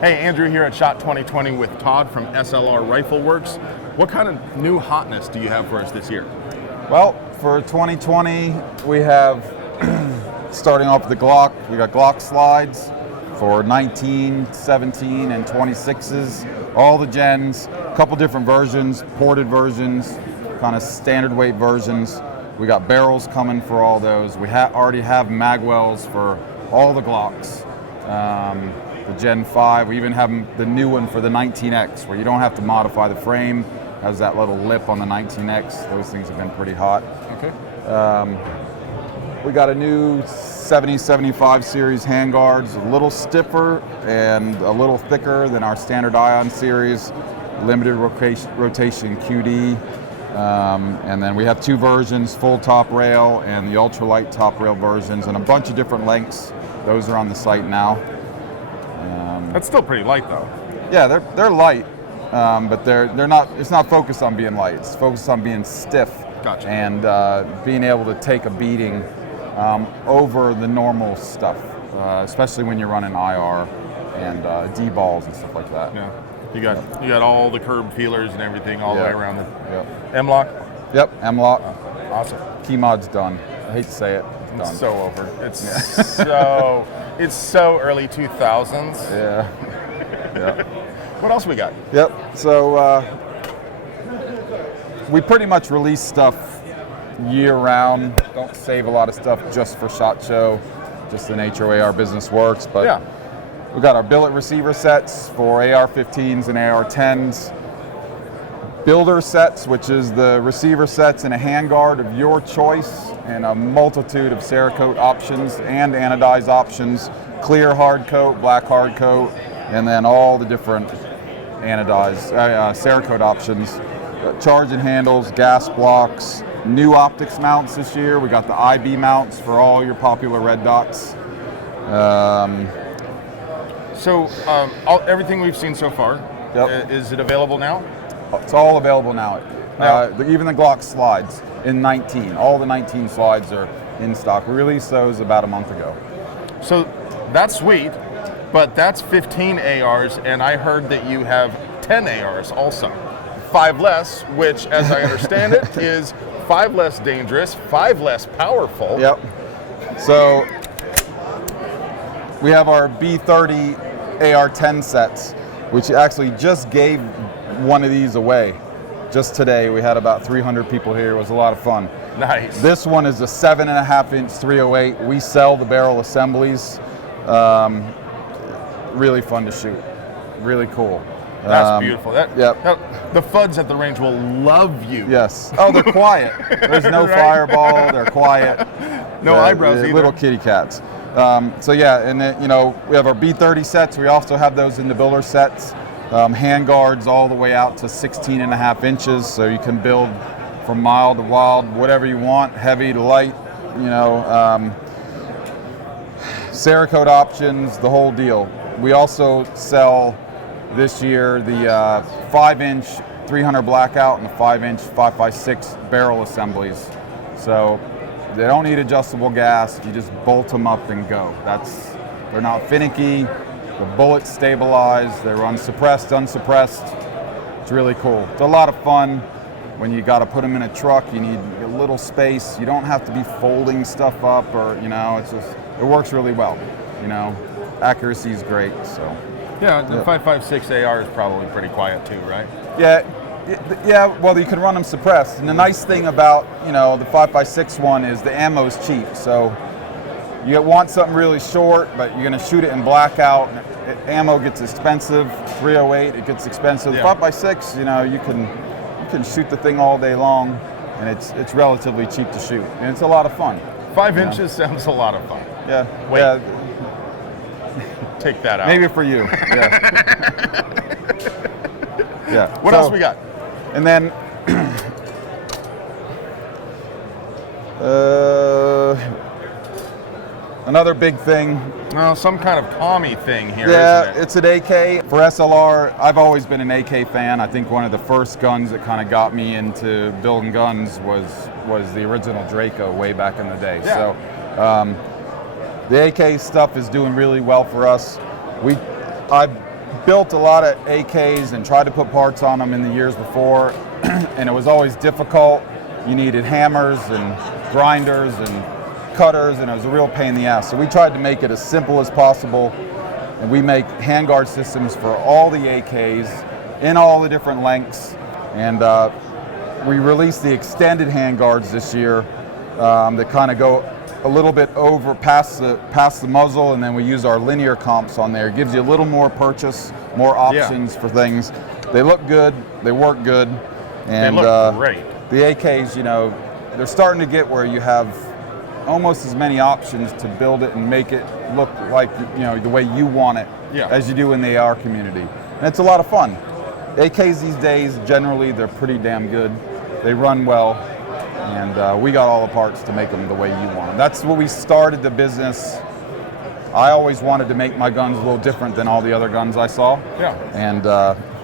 Hey, Andrew here at SHOT 2020 with Todd from SLR Rifleworks. What kind of new hotness do you have for us this year? Well, for 2020, we have, starting off with the Glock, we got Glock slides for 19, 17, and 26s, all the gens, a couple different versions, ported versions, kind of standard weight versions. We got barrels coming for all those. We already have magwells for all the Glocks. The Gen 5, we even have the new one for the 19X, where you don't have to modify the frame. It has that little lip on the 19X. Those things have been pretty hot. Okay. We got a new 70-75 series handguards, a little stiffer and a little thicker than our standard Ion series, limited rotation QD. And then we have two versions, full top rail and the ultralight top rail versions, and a bunch of different lengths. Those are on the site now. That's still pretty light though. Yeah, they're light, but they're not. It's not focused on being light. It's focused on being stiff. Gotcha. And being able to take a beating over the normal stuff, especially when you're running IR and D balls and stuff like that. Yeah. You got all the curb feelers and everything all the way around it. Yep. MLOK? Yep, MLOK. Awesome. Key mod's done. I hate to say it. Done. It's so over. It's it's so early 2000s. Yeah. Yeah. What else we got? Yep. So we pretty much release stuff year round. Don't save a lot of stuff just for SHOT Show. Just the nature way our business works. But yeah. We got our billet receiver sets for AR-15s and AR-10s. Builder sets, which is the receiver sets in a handguard of your choice, and a multitude of Cerakote options and anodized options, clear hard coat, black hard coat, and then all the different anodized Cerakote options. Charging handles, gas blocks, new optics mounts this year. We got the IB mounts for all your popular red dots. So everything we've seen so far, is it available now? It's all available now. Even the Glock slides in 19. All the 19 slides are in stock. We released those about a month ago. So that's sweet, but that's 15 ARs, and I heard that you have 10 ARs also. 5 less, which, as I understand it, is 5 less dangerous, 5 less powerful. Yep. So we have our B30 AR-10 sets, which actually just gave one of these away. Just today, we had about 300 people here. It was a lot of fun. Nice. This one is a 7.5-inch 308. We sell the barrel assemblies. Really fun to shoot. Really cool. That's beautiful. Yep. The FUDs at the range will love you. Yes. Oh, they're quiet. There's no fireball. They're quiet. No eyebrows either. Little kitty cats. So yeah, and then, we have our B30 sets. We also have those in the builder sets. Handguards all the way out to 16.5 inches, so you can build from mild to wild, whatever you want, heavy to light, Cerakote options, the whole deal. We also sell this year the 5-inch 300 blackout and the 5-inch 5.56 barrel assemblies. So they don't need adjustable gas. You just bolt them up and go. They're not finicky. The bullets stabilize. They run suppressed, unsuppressed. It's really cool. It's a lot of fun. When you got to put them in a truck, you need a little space. You don't have to be folding stuff up, or it works really well. Accuracy is great. So yeah, the 5.56 AR is probably pretty quiet too, right? Yeah. Well, you can run them suppressed, and the nice thing about the 5.56 one is the ammo's cheap. So you want something really short, but you're going to shoot it in blackout. Ammo gets expensive. 308, it gets expensive. Yeah. 5.56, you can shoot the thing all day long, and it's relatively cheap to shoot, and it's a lot of fun. 5 inches sounds a lot of fun. Yeah. Wait. Yeah. Take that out. Maybe for you. Yeah. Yeah. What else we got? And then another big thing. Well, some kind of commie thing here, yeah, isn't it? It's an AK. For SLR, I've always been an AK fan. I think one of the first guns that kind of got me into building guns was the original Draco way back in the day. Yeah. So the AK stuff is doing really well for us. built a lot of AKs and tried to put parts on them in the years before, and it was always difficult. You needed hammers and grinders and cutters, and it was a real pain in the ass. So we tried to make it as simple as possible, and we make handguard systems for all the AKs in all the different lengths, and we released the extended handguards this year that kind of go a little bit over past the muzzle, and then we use our linear comps on there. It gives you a little more purchase, more options for things. They look good, they work good, and they look great. The AKs, you know, they're starting to get where you have almost as many options to build it and make it look like, you know, the way you want it as you do in the AR community. And it's a lot of fun. AKs these days, generally, they're pretty damn good. They run well. And we got all the parts to make them the way you want them. That's what we started the business. I always wanted to make my guns a little different than all the other guns I saw. Yeah. And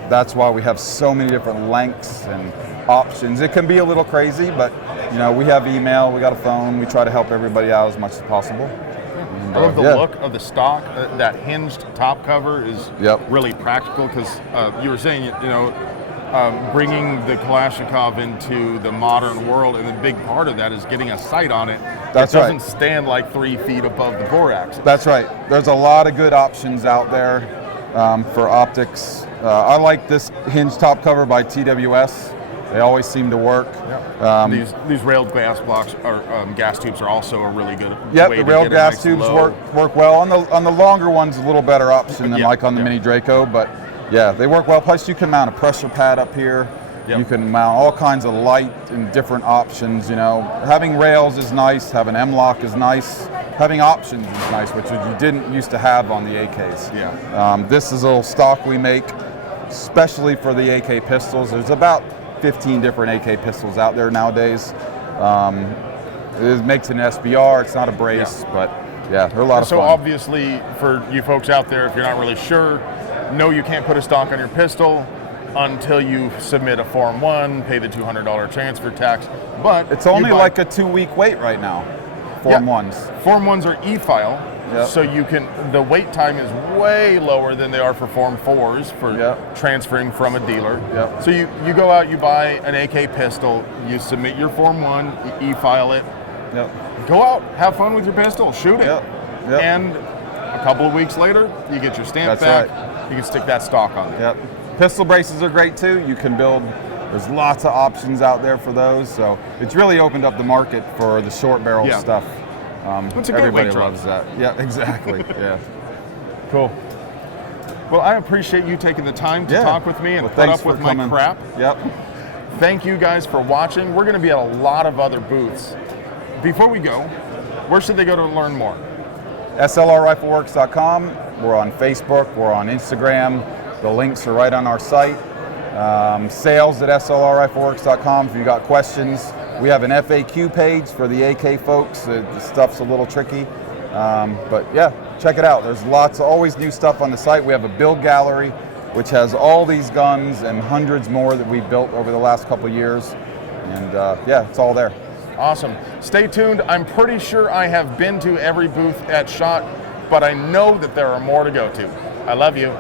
that's why we have so many different lengths and options. It can be a little crazy, but you know, we have email, we got a phone, we try to help everybody out as much as possible. And, I love the look of the stock. That hinged top cover is really practical, because you were saying, you know, bringing the Kalashnikov into the modern world, and a big part of that is getting a sight on it. That's it doesn't stand like 3 feet above the bore axis. That's right. There's a lot of good options out there for optics. I like this hinge top cover by TWS. They always seem to work. These railed gas blocks or gas tubes are also a really good way the to railed get gas nice tubes low. work well. On the longer ones, a little better option than like on the Mini Draco, but yeah, they work well. Plus, you can mount a pressure pad up here. You can mount all kinds of light and different options. You know, having rails is nice. Having MLOK is nice. Having options is nice, which you didn't used to have on the AKs. This is a little stock we make, especially for the AK pistols. There's about 15 different AK pistols out there nowadays. It makes an SBR. It's not a brace, but yeah, they're a lot of fun. So obviously, for you folks out there, if you're not really sure, no, you can't put a stock on your pistol until you submit a Form 1, pay the $200 transfer tax. But it's only like a 2-week wait right now. Form 1s. Form 1s are e-file. So you can, the wait time is way lower than they are for Form 4s for transferring from a dealer. So you go out, you buy an AK pistol, you submit your Form 1, you e-file it, go out, have fun with your pistol, shoot it. And a couple of weeks later, you get your stamp back, you can stick that stock on there. Pistol braces are great too. You can build, there's lots of options out there for those, so it's really opened up the market for the short barrel stuff. It's a everybody gateway loves that. Yeah, exactly. Cool. Well, I appreciate you taking the time to talk with me and put up with my crap. Thank you guys for watching. We're going to be at a lot of other booths. Before we go, where should they go to learn more? SLRrifleworks.com. We're on Facebook. We're on Instagram. The links are right on our site. Sales at SLRrifleworks.com if you got questions. We have an FAQ page for the AK folks. The stuff's a little tricky. But yeah, check it out. There's always new stuff on the site. We have a build gallery, which has all these guns and hundreds more that we've built over the last couple of years. And yeah, it's all there. Awesome. Stay tuned. I'm pretty sure I have been to every booth at SHOT, but I know that there are more to go to. I love you.